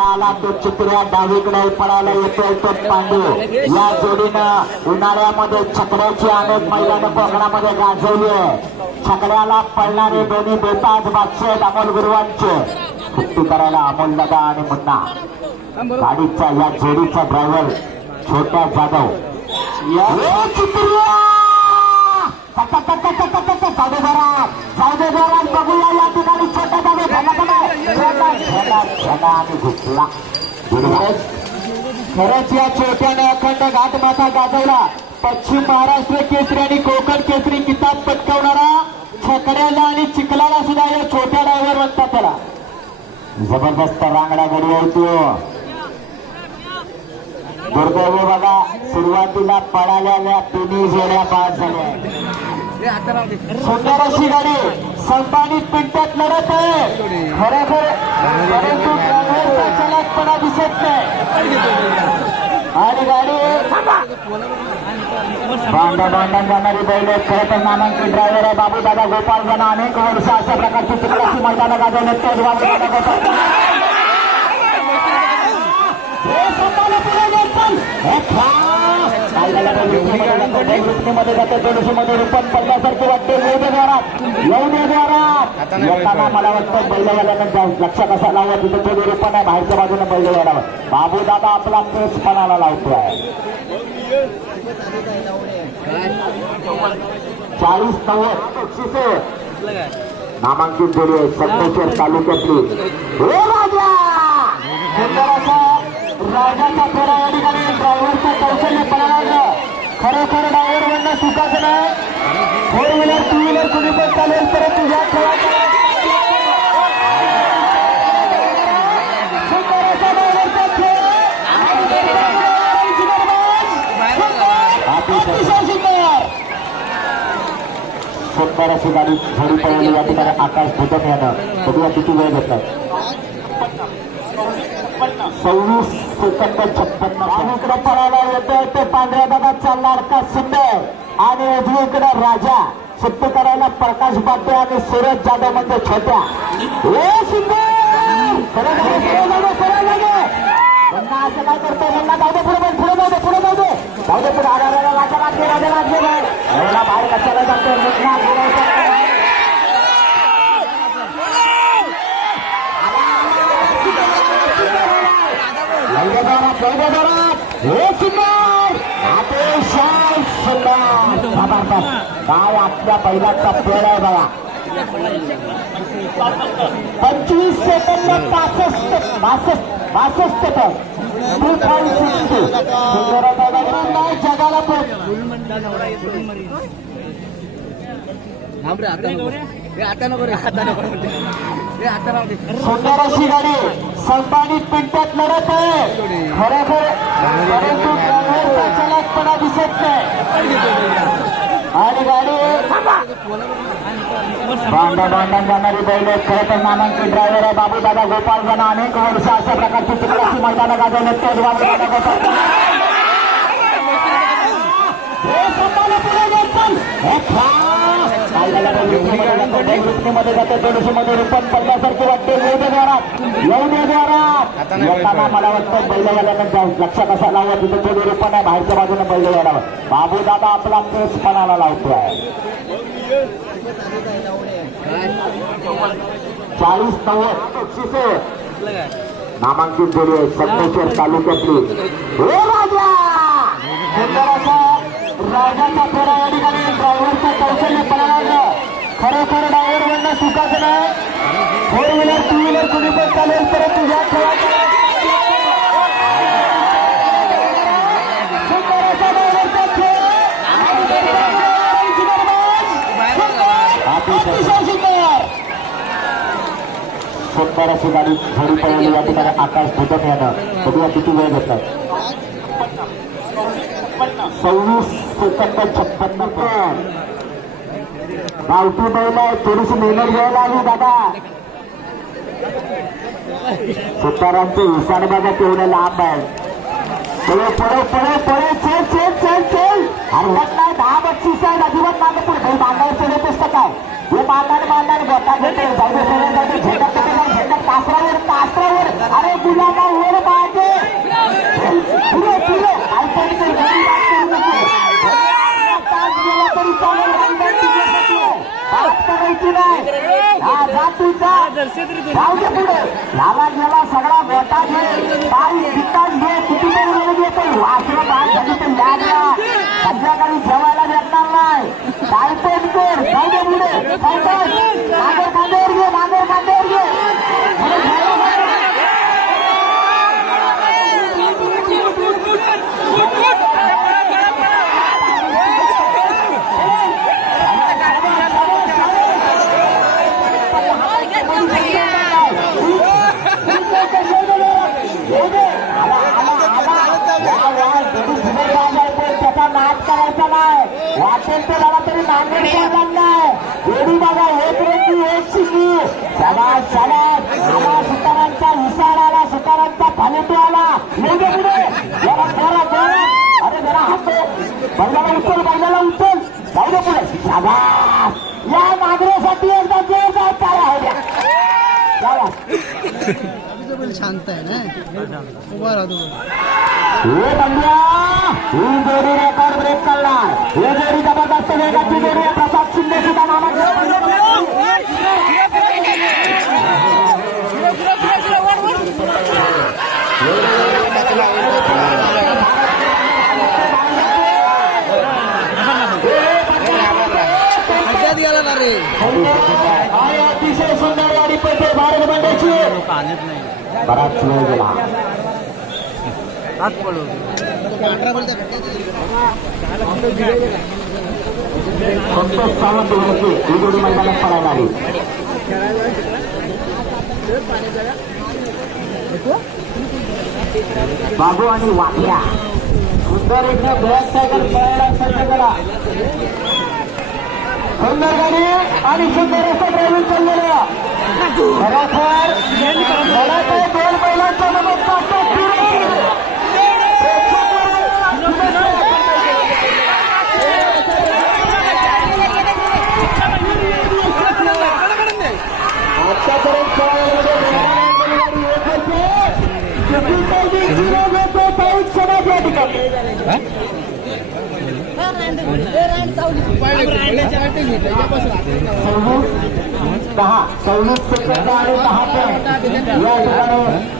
पळायला आला तो चित्र्या डावीकडे पळायला येतोय तो पांडू. या जोडीनं उन्हाळ्यामध्ये छकड्याची अनेक मैदान कोकणामध्ये गाजवली आहे. छकड्याला पळणारे दोन्ही बेताज बादशे अमोल गुरुवांचे. सुट्टी करायला अमोल दादा आणि मुन्ना. गाडीचा या जोडीचा ड्रायव्हर छोट्या जाधव. चित्र्या! या ठिकाणी खरंच या छोट्याने अखंड घाटमाथा गाजवला पश्चिम महाराष्ट्र केसरी आणि कोकण केसरी किताब पटकावणारा छकड्याला आणि चिखलाला सुद्धा या छोट्या ड्रायव्हर म्हणतात त्याला जबरदस्त रांगडा गडी दुर्दैव बघा सुरुवातीला पळालेल्या तिन्ही जोड्या बाद झाल्या. सुंदर अशी गाडी सन्मानित मिनिटात लढत आहे. खरोखर परंतु ड्रायव्हरचा चलाकपणा दिसत नाही. आणि गाडी भांडा भांडण जाणारी बैल खरं तर नामांकित ड्रायव्हर आहे. बाबू दादा गोपाळ जण अनेक वर्ष अशा प्रकारची चित्राची मैदानं गाजवण्यात तेच दादा गोपाळ हे स्वतःला पुढे नेतात. हे खा. युक्तीमध्ये जातं, युक्तीमध्ये जातं, थोडीशीमध्ये रुपन पडल्यासारखी वाटते. येऊ दे जोरात. येऊ दे जोरात. येताना मला वाटतं असा लावत तिथं रुपन आहे. बाहेरच्या बाजूने बैल वाढावं बाबू दादा आपला केस पणाला लावतोय. चाळीस नव्वद. बक्षिसे नामांकित आहे. संगमेश्वर तालुक्यातली. हे राजा! खरोखर ड्रायव्हर म्हणणं सुखाचं नाही फोर व्हीलर टू व्हीलर कुणी पण चालेल परंतु या खेळाचा सुंदर असा ड्रायव्हरचा खेळ आणि ड्रायव्हरची बरबाद. सुंदर, अतिशय सुंदर सुंदर अशी गाडी झोडी पळवली या ठिकाणी आकाश भुजन यानं बघूया किती वेळ घेतलाय सव्वीस सेकंद छप्पन्न डावीकडे पळायला येतोय ते पांढऱ्या दादाचा लाडका सुंदर? आणि उजवीकडे राजा. सुट्टी करायला प्रकाश पाटे आणि सूरज जाधव म्हणजे छोट्या ओ सुंदर! सरळ असं काय करतो मुन्ना जाऊ दे पुढे पुढे जाऊ दे पुढे जाऊ दे. जाऊ दे पुढे. अरे, राजा लागले राजा लागले. बाहेर कशाला जातो मुन्ना पुढे जातोय. लवकर जोरात, लवकर जोरात. हे सुंदर अतिशय सुंदर जबरदस्त हो, काय आपल्या बैलाचा पेड आहे बघा. पंचवीस सेकंद पासष्ट बासष्ट बासष्ट टन टू पॉईंट सिक्स नाही जगाला पण. थांब रे आता नको. आता नको. रे आता नको रे आता राहू दे सुंदर अशी गाडी सन्मानित मिनिटात लढत आहे खरोखर परंतु ड्रायव्हरचा चलाकपणा दिसत नाही आणि गाडी भांडा भांडण जाणारी बैल आहेत. खरं तर नामांकित ड्रायव्हर आहे बाबू दादा गोपाळ जण अनेक वर्ष अशा प्रकारची चित्राची मैदानं गाजवले तेच बाबू दादा गोपाळ हे स्वतःला पुढे नेतात. वाटते येऊ दे जोरात येऊ दे येताना मला वाटतं बैलवाल्यानं जा- लक्षात असा लावत तिथं थोडी रुपन आहे बाहेरच्या बाजूने बैल वाढावं बाबू दादा आपला केस पणाला लावतोय चाळीस नव्वद नामांकित जोडी आहे संगमेश्वर तालुक्यातली हे राजा राजाचा या ठिकाणी ड्रायव्हरचा खरोखर ड्रायव्हर म्हणणं सुखाचं नाही फोर व्हीलर टू व्हीलर कुणी पण चालेल परंतु या खेळाचा सुंदर असा ड्रायव्हरचा खेळ आणि ड्रायव्हरची बरबाद. सुंदर, अतिशय सुंदर सुंदर अशी गाडी झोडी पळवली या ठिकाणी आकाश भुजन यानं बघूया किती वेळ घेतलाय सव्वीस सेकंद छप्पन्न पावती बैल थोडीशी मेहनत घ्यायला आली दादा. सुतारांचे विचार बघा तेवढे लांब आहे. पळो पळो पळो पळो चल चल चल चल. हरवत नाही दहा बक्षीस आहे अजिबात मागे पुढे भाई मागायला सगळे पुस्तक आहे. हे मांडार मांडार गोटा घेते जाऊ सगळ्यांसाठी झेंडत कासरावर कासरावर. अरे गुलाबा वर माझे पुढे पुढे. काहीतरी घ्यायची नाही. हा जा तू जा जाऊ दे पुढे. याला गेला सगळा गोटा घे. बाई विकास घे. किती तरी वेळ घे पण वासरं झाली तर लागला संध्याकाळी जेवायला भेटणार नाही. काय पण कर जाऊ दे पुढे काय पण नागर कांद्यावर घे नागर कांद्यावर घे पुढे खेळायला नको. त्याचा नाच करायचा नाही वाटेल ते झाला तरी नांदेड जाणार नाही एवढी बघा एक रेटी एक शिकी सडा सडा आला सुतारांचा विसार आला सुतारांचा फालेटो आला. पुढे पुढे. जरा जरा जरा. अरे जरा हात बैलाला उचल उचल. जाऊ दे पुढे. शाबास या नागरेसाठी एकदा जोरदार टाळ्या हो द्या शाबास. शांत आहे ना उभा राहतो हे बंड्या ही जोडी रेकॉर्ड ब्रेक करणार ही जोडी जबरदस्त वेगाची जोडी आहे प्रसाद शिंदे सुद्धा मजा दिला ना रे आणि अतिशय सुंदर गाडी पडते भारत बंड्याची बराच वेळ गेला. संतोष सावंत यांची ही जोडी मैदानात पडायला आली बाबू आणि वाट्या. सुंदर एकदा ब्लॅक टायगर पळायला सज्ज करा सुंदर गाडी आणि सुंदर असं ड्रायव्हिंग चाललेलं. खरोखर मला ते दोन बैलांचा नमस्कार आतापर्यंत पाऊस समाज या ठिकाणी सव्वीस दहा सव्वीस सेकंद आणि दहा पॉईंट या ठिकाणी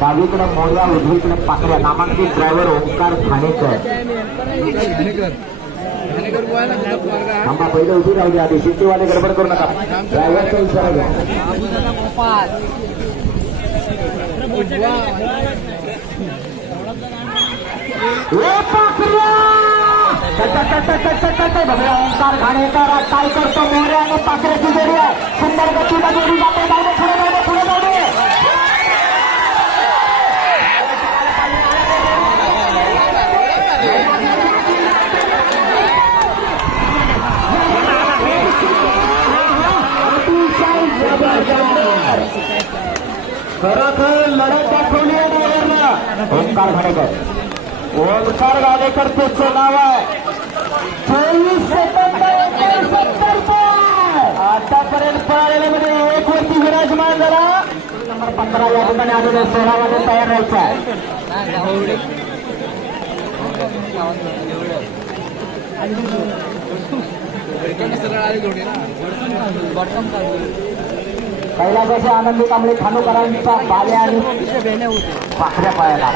डावीकडे मोर्या उजवीकडे पाकड्या नामांकित ड्रायव्हर ओंकार ठाणेकर थांबा पहिले उभी राहू द्या आधी. शिट्टीवाले गडबड करू नका. ड्रायव्हरचा इशारा घ्या. ए पाकड्या! टट, ओंकार घाणेकर काय करतो मोर्या आणि पाकड्याची जोडी आहे सुंदर गतीला जोडी जाते जाऊ पुढे जाऊ पुढे जाऊ दे अतिशय जबरदस्त. लढत दाखवली आहे ओंकार घाणेकर ओंकार नाव आहे चोवीस सेकंद आतापर्यंत पळालेल्यामध्ये म्हणजे एक वरती विराजमान झाला नंबर पंधरा या ठिकाणी आलेले सोळामध्ये तयार व्हायचा आहे. कैलासाचे आनंदी कांबळे खानोकरांचा बाल्या आणि पाखऱ्या पळायला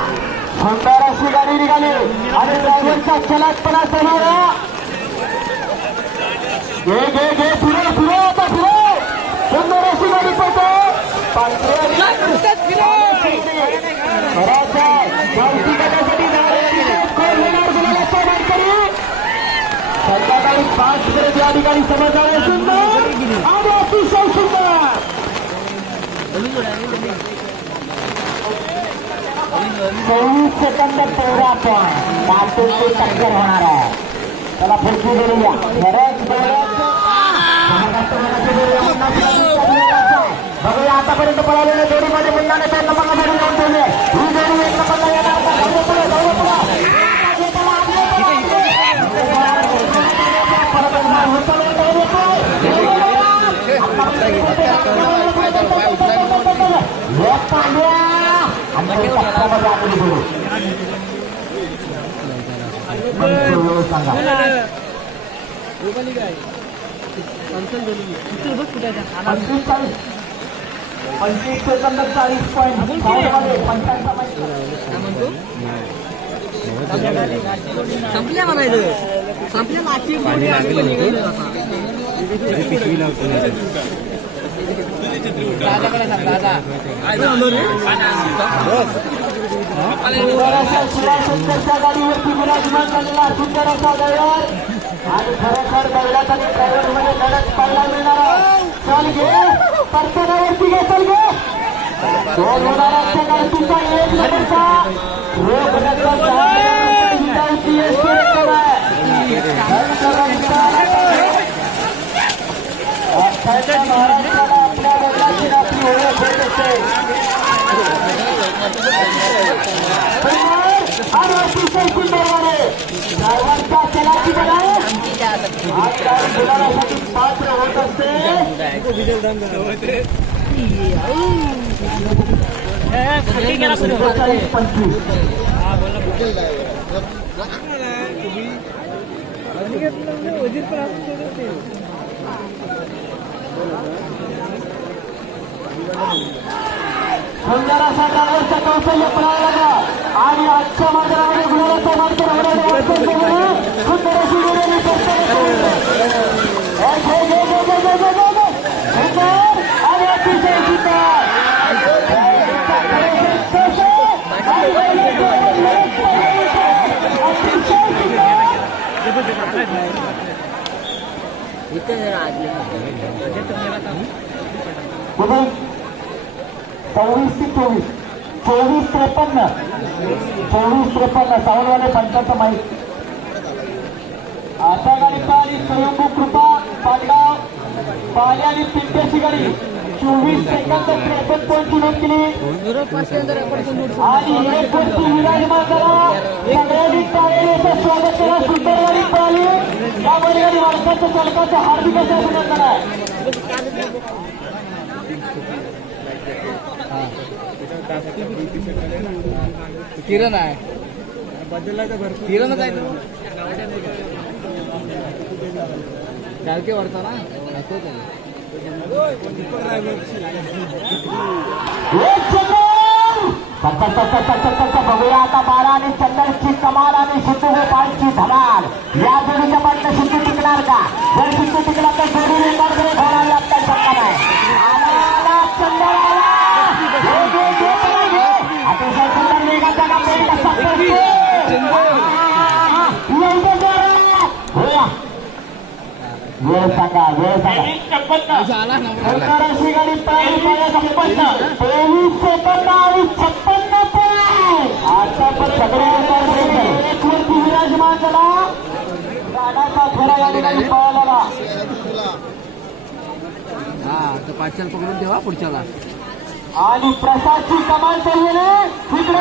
सुंदर अशी गाडी निघाली. आणि ड्रायव्हरचा चलाटपणा समोर घे घे घे पुढे पुढे आता पुढे सुंदर गाडी मानकरी संध्याकाळी पाच पर्यंत या ठिकाणी समजणार आहे सुंदर. आणि अतिशय सुंदर. चोवीस सेकंद तेवढा पॉईंट काटूची टक्कर होणार आहे. त्याला पुढची जोडूया खरंच बरंच जबरदस्त बघूया आतापर्यंत पळालेल्या जोडीमध्ये मुलाने दोन नंबरला जोडी लावून ठेवली आहे. ही जोडी एक नंबरला येणार का? जाऊ दे पुढे, जाऊ दे पुढे. आगे चला, आगे चला. परत एकदा उचलून जाऊ दे पुढे. एक पांड्या आणि तो टप्प्यामध्ये आपली जोडी. मनसूर वेळ सांगा संपल्या म्हणायचं संपल्या लाची गोडी आणि दादा. गाडीवरती विराजमान झालेला सुंदर असा आणि खरोखर बैलात आणि ड्रायव्हरमध्ये लढत पाहायला मिळणार चल घे परतनावरती घे चल घे दोन होणाऱ्यांच्या गाडीचा एक नंबरचा. रोख महाराष्ट्राला आपल्या बैलाची आपली ओळख होत. असते आणि अतिशय सुंदर गाणे पात्र होत असते पंचवीस सुंदर असा कौशल्य पळायला लागला आणि आजच्या आणि अतिशय इथे जरा चोवीस ते चोवीस. चोवीस त्रेपन्न. चोवीस त्रेपन्न. सावरवाले पंचाचं माहीत. आता गाडी पाहिली. स्वयंभू कृपा पाडगाव पाली आणि पिंट्याची गाडी. चोवीस सेकंद त्रेपन्न पॉईंट नोंद केली. आणि एक वरती विराजमान झाला सगळ्यांनी टाळेचं स्वागत केला सुंदरवाडी पाली या बैलगाडी मालकाचं चालकाचं हार्दिक असं अभिनंदन आहे किरण आहे. किरणच आहे तो. चालते वरचा ना? ऐकत आहे. बघूया आता बारा आणि चंदनची कमाल आणि सिद्धू गोपाळची धमाल या जोडीच्या बाजूने सिद्धू टिकणार का? जर सिद्धू टिकला तर जोडी रेकॉर्ड होणार वेळ सांगा वेळ सांगा असं आला ना सरकार अशी गाडी छप्पन्न तेवीस सेकंद आणि छप्पन्न आता पण सगळे एक वरती विराजमान झाला गाण्याचा फेरा या ठिकाणी पळाला हा तर पाचशेला पकडून ठेवा पुढच्याला. आणि प्रसादची कमाल तिकडे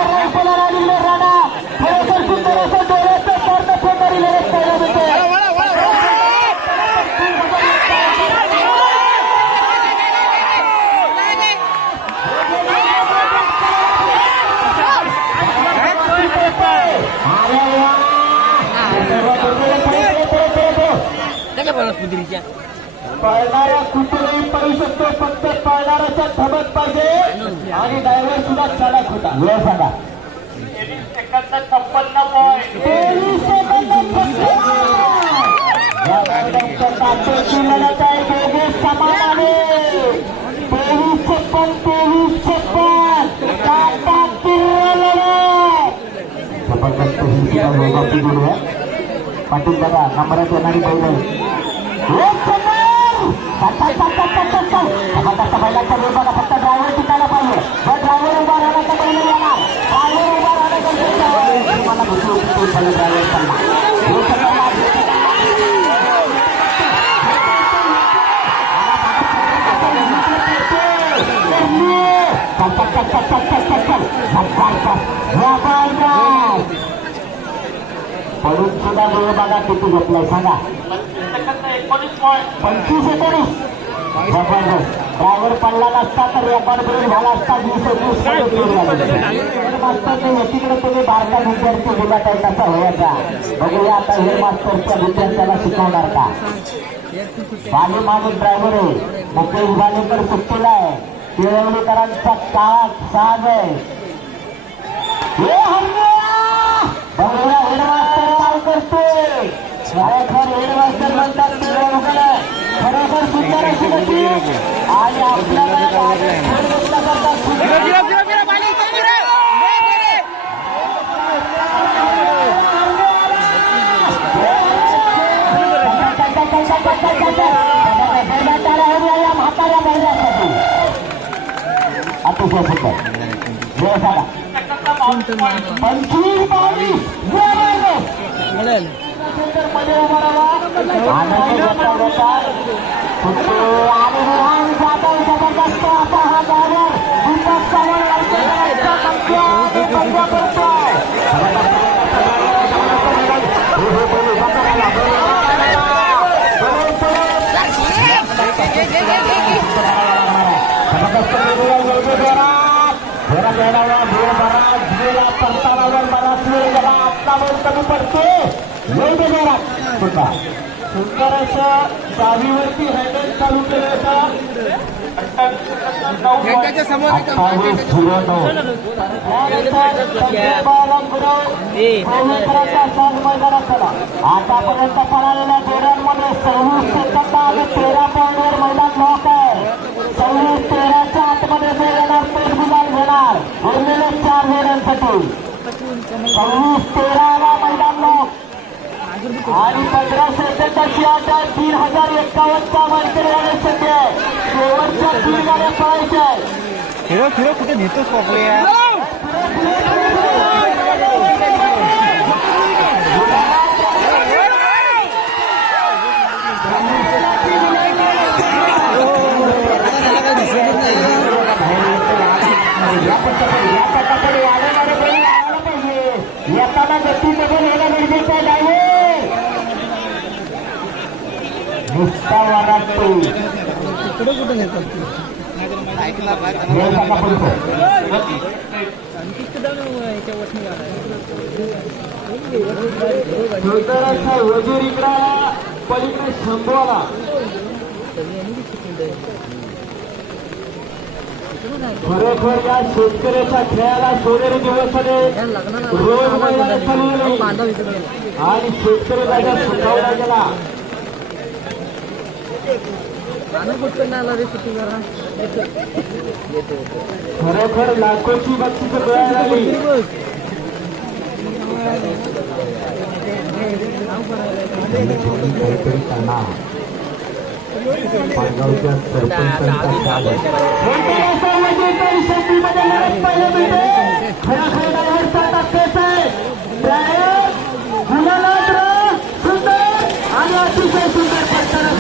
राणा. खरोखर सुंदर असं डोळ्याचं पूर्ण फेटारी लढत पाहायला मिळते त्याच्या पन्नास कुत्रीच्या पळणाऱ्या कुठेही पडू शकतो फक्त पळणाऱ्याचा धमक पाहिजे आणि ड्रायव्हर सुद्धा चालक होता वेळ सांगा छप्पन्न पॉईंट तेवीस सेकंद तापेची लढत आहे दोघे समान आहे तेवीस छप्पन तेवीस छप्पन टाटा तीव्र लढत जबरदस्त ही सुद्धा वेगाची जोडी आहे पाटील दादा नंबरात येणारी बैल आहे एक चंदन! चल, चल, चल, चल, चल, चल, चल. जबरदस्त बैलांचा वेग बघा फक्त ड्रायव्हर टिकायला पाहिजे जर ड्रायव्हर उभा पडून सुद्धा वेळ बघा किती घेतलाय सांगा पंचवीस एकोणीस जबरदस्त ड्रायव्हर पडला नसता तर रेकॉर्ड ब्रेक झाला असता वीस झाले? मास्तर एकीकडे तुम्ही बारका विद्यार्थी बोलत आहे कसा व्हायचा? बघूया आता हे मास्तरच्या विद्यार्थ्याला शिकवणार का? बाली माणूस ड्रायव्हर आहे. मुकेश बालेकर सुट्टीला आहे. पिळवलीकरांचा काळा साज आहे! बघूया हेडमास्टर काय करतोय. खरेखर हेडमास्टर म्हणतात खरोखर सुंदर अशी गती आणि आपल्याला करता सुंदर म्हाताऱ्या बैलासाठी अतिशय सुंदर वेळ सांगा पंचवीस बावीस मिळेल मध्ये उभा राहा आनंद व्यक्त होतात. सुट्टी आणि विहान जाधव जबरदस्त असा हा ड्रायव्हर दीपक चव्हाण यांच्याकडे पंजा आणि पंजा करतोय जबरदस्त वेगवेगळ्या वेगवेगळ्या जरा वेळाला वेळ बराच गेला परताव्यावर बराच वेळ गेला आत्ता वेळ कमी पडते वेगवेगळ्या सुद्धा सुंदर असं चावीवरती हँडल चालू केलं गेटाच्या समोर एक अठ्ठावीस झिरो नऊ आतापर्यंत पळालेल्या जोड्यांमध्ये सव्वीस सेकंद आणि तेरा पॉईंटवर मैदान लॉक आहे सव्वीस तेराच्या आतमध्ये तोच गुलाल घेणार. उरलेले चार जोड्यांसाठी सव्वीस तेराला मैदान लॉक. आणि पंधरा सेकंदाची अट आहे तीन हजार एक्कावन्नचा माहिती झाले सध्या शेवटच्या तीन गाड्या पळायच्या आहेत फिरो फिरो कुठे नेतोच पकडूया या पद्धतीने या पद्धतीने वाढवणारे बैल आणायला पाहिजे येताना गतीचं बैल येणं गरजेचं आहे नाही नुसता वाढतो तिकडे कुठे नेतात वजीर इकडा पलीकडे शंभूला खरोखर या शेतकऱ्याच्या खेळाला सोनेरी दिवस रोज मैदान आणि शेतकरी राजा सुखावला गेला. खरोखर लाखोची बक्षीस काहीतरी त्यांना पारगावच्या सरपंचांचा काल आणि अतिशय सुंदर पडताना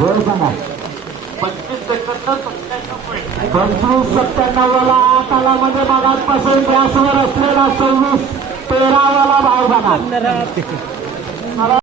वेळ सांगा पंचवीस पंचवीस सत्त्याण्णवला आठ आलामध्ये म्हणजे मागासपासून गॅसवर असलेला सव्वीस तेरावाला भाव जाणार.